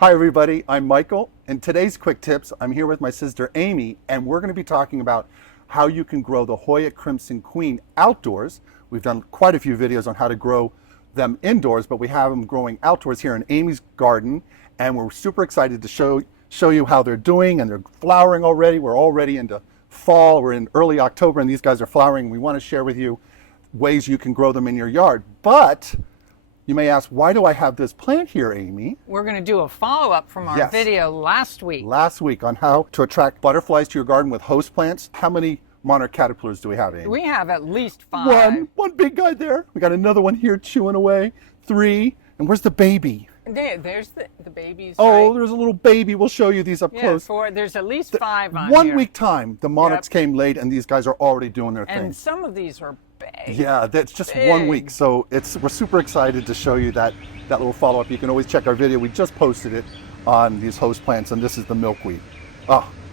Hi everybody, I'm Michael. In today's quick tips, I'm here with my sister Amy, and we're going to be talking about how you can grow the Hoya Krimson Queen outdoors. We've done quite a few videos on how to grow them indoors, but we have them growing outdoors here in Amy's garden, and we're super excited to show you how they're doing, and they're flowering already. We're already into fall, we're in early October, and these guys are flowering. We want to share with you ways you can grow them in your yard. But you may ask, why do I have this plant here, Amy? We're going to do a follow-up from our video last week. Last week on how to attract butterflies to your garden with host plants. How many monarch caterpillars do we have, Amy? We have at least 5. One big guy there. We got another one here chewing away. 3. And where's the baby? There's the babies. Oh, right? There's a little baby. We'll show you these up close. 4. There's at least 5 on 1 here. week time, the monarchs came late, and these guys are already doing their thing. And some of these are big. Yeah, that's just big. 1 week. So we're super excited to show you that little follow-up. You can always check our video. We just posted it on these host plants, and this is the milkweed.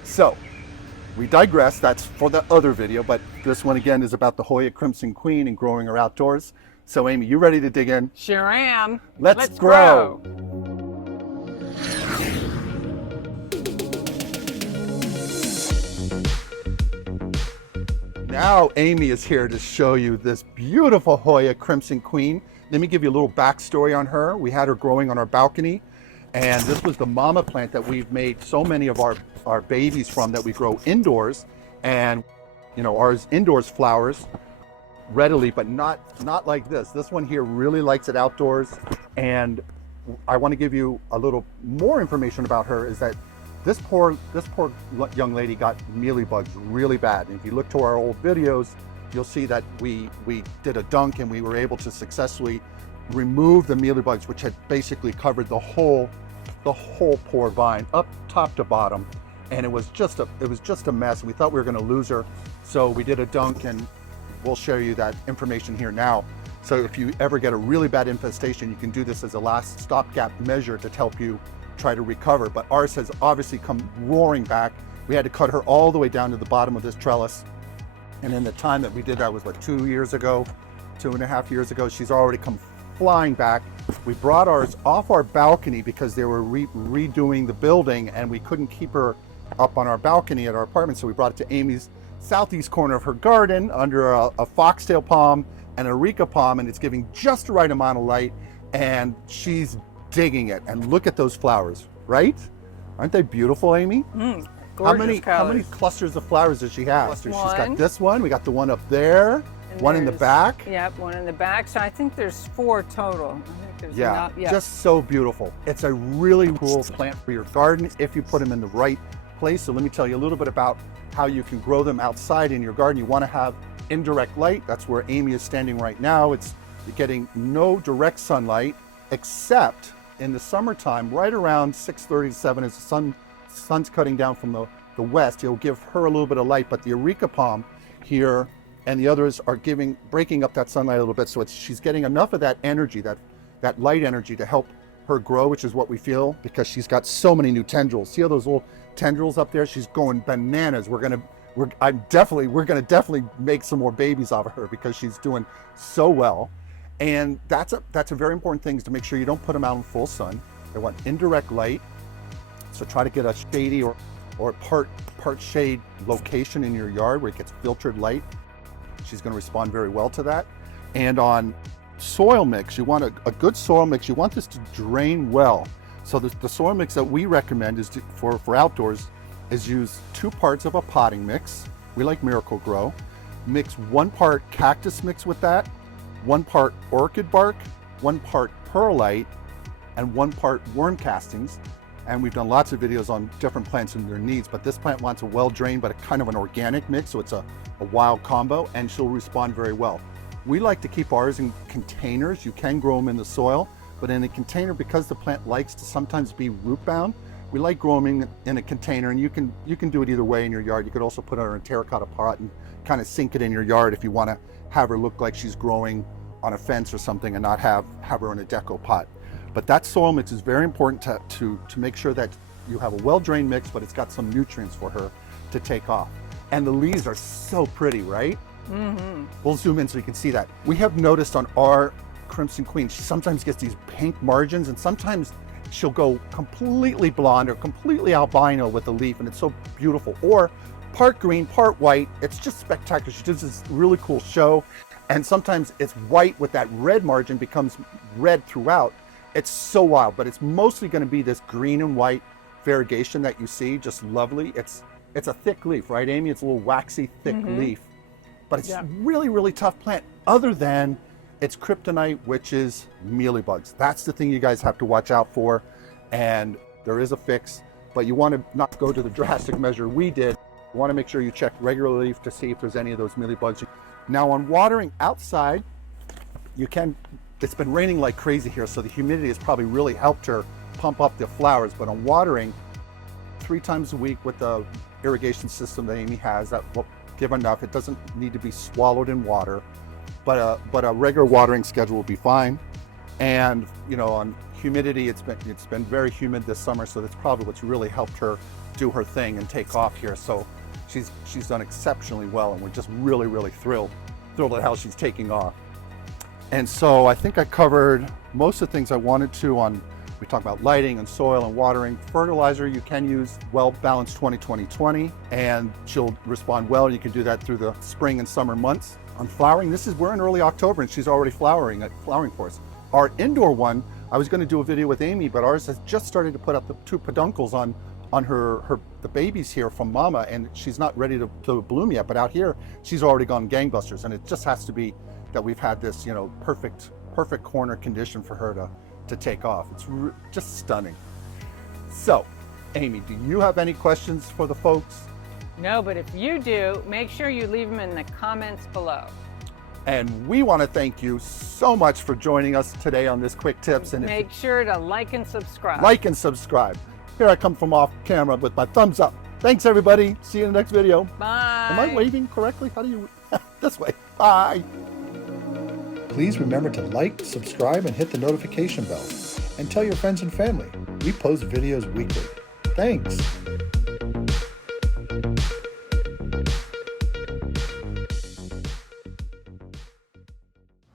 So we digress. That's for the other video, but this one again is about the Hoya Krimson Queen and growing her outdoors. So Amy, you ready to dig in? Sure am. Let's grow. Now Amy is here to show you this beautiful Hoya Krimson Queen. Let me give you a little backstory on her. We had her growing on our balcony, and this was the mama plant that we've made so many of our babies from that we grow indoors. And you know, ours indoors flowers readily, but not like this. This one here really likes it outdoors. And I want to give you a little more information about her, is that this poor young lady got mealy bugs really bad. And if you look to our old videos, you'll see that we did a dunk, and we were able to successfully remove the mealy bugs, which had basically covered the whole poor vine, up top to bottom. And it was just a mess. We thought we were going to lose her, so we did a dunk, and we'll share you that information here now. So if you ever get a really bad infestation, you can do this as a last stopgap measure to help you try to recover. But ours has obviously come roaring back. We had to cut her all the way down to the bottom of this trellis. And in the time that we did that was what, 2 years ago, 2.5 years ago, she's already come flying back. We brought ours off our balcony because they were redoing the building, and we couldn't keep her up on our balcony at our apartment. So we brought it to Amy's southeast corner of her garden under a foxtail palm and a areca palm, and it's giving just the right amount of light, and she's digging it. And look at those flowers, right? Aren't they beautiful, Amy? How many clusters of flowers does she have? She's got this one. We got the one up there. And one in the back. Yep, one in the back. So I think there's 4 total. I think there's just so beautiful. It's a really cool plant for your garden if you put them in the right place. So let me tell you a little bit about how you can grow them outside in your garden. You want to have indirect light. That's where Amy is standing right now. It's getting no direct sunlight, except in the summertime, right around 6:30 to 7, as the sun's cutting down from the west. It'll give her a little bit of light, but the areca palm here and the others are breaking up that sunlight a little bit. So she's getting enough of that energy, that light energy, to help her grow, which is what we feel, because she's got so many new tendrils. See all those little tendrils up there? She's going bananas. We're gonna definitely make some more babies out of her because she's doing so well. And that's a very important thing, is to make sure you don't put them out in full sun. They want indirect light. So try to get a shady or part shade location in your yard where it gets filtered light. She's going to respond very well to that. And on soil mix, you want a good soil mix. You want this to drain well. So the soil mix that we recommend is for outdoors is use 2 parts of a potting mix. We like Miracle Grow. Mix 1 part cactus mix with that, 1 part orchid bark, 1 part perlite, and 1 part worm castings. And we've done lots of videos on different plants and their needs, but this plant wants a well-drained but a kind of an organic mix, so it's a wild combo, and she'll respond very well. We like to keep ours in containers. You can grow them in the soil, but in a container, because the plant likes to sometimes be root bound, we like growing them in a container, and you can do it either way in your yard. You could also put her in a terracotta pot and kind of sink it in your yard if you want to have her look like she's growing on a fence or something, and not have her in a deco pot. But that soil mix is very important to make sure that you have a well-drained mix, but it's got some nutrients for her to take off. And the leaves are so pretty, right? Mm-hmm. We'll zoom in so you can see that. We have noticed on our Krimson Queen, she sometimes gets these pink margins, and sometimes she'll go completely blonde or completely albino with the leaf, and it's so beautiful. Or part green, part white. It's just spectacular. She does this really cool show, and sometimes it's white with that red margin, becomes red throughout. It's so wild, but it's mostly going to be this green and white variegation that you see, just lovely. It's a thick leaf, right, Amy? It's a little waxy, thick leaf, but it's really, really tough plant, other than its kryptonite, which is mealy bugs. That's the thing you guys have to watch out for, and there is a fix, but you want to not go to the drastic measure we did. You want to make sure you check regularly to see if there's any of those mealy bugs. Now on watering outside, it's been raining like crazy here, so the humidity has probably really helped her pump up the flowers, but on watering 3 times a week with the irrigation system that Amy has, that will give enough. It doesn't need to be swallowed in water, but a regular watering schedule will be fine. And on humidity, it's been very humid this summer, so that's probably what's really helped her do her thing and take off here. So she's done exceptionally well, and we're just really, really thrilled at how she's taking off. And so I think I covered most of the things I wanted to on. We talked about lighting and soil and watering. Fertilizer, you can use well-balanced 20-20-20, and she'll respond well. You can do that through the spring and summer months. On flowering, we're in early October, and she's already flowering for us. Our indoor one, I was going to do a video with Amy, but ours has just started to put up the 2 peduncles on the babies here from Mama, and she's not ready to bloom yet. But out here, she's already gone gangbusters, and it just has to be that we've had this, perfect corner condition for her to take off. It's just stunning. So, Amy, do you have any questions for the folks? No, but if you do, make sure you leave them in the comments below. And we want to thank you so much for joining us today on this Quick Tips. And make sure to like and subscribe. Like and subscribe. Here I come from off camera with my thumbs up. Thanks, everybody. See you in the next video. Bye. Am I waving correctly? How do you? This way. Bye. Please remember to like, subscribe, and hit the notification bell. And tell your friends and family. We post videos weekly. Thanks.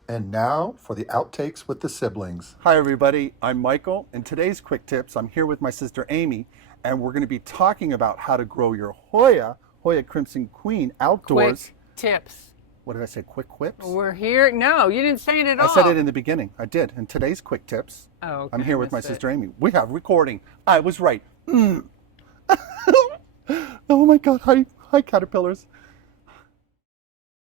And now for the outtakes with the siblings. Hi everybody, I'm Michael. In today's Quick Tips, I'm here with my sister Amy, and we're going to be talking about how to grow your Hoya Krimson Queen outdoors. Quick tips. What did I say? Quick whips? We're here. No, you didn't say it at all. I said it in the beginning. I did. In today's Quick Tips, okay, I'm here with my sister Amy. We have recording. I was right. Oh my God. Hi caterpillars.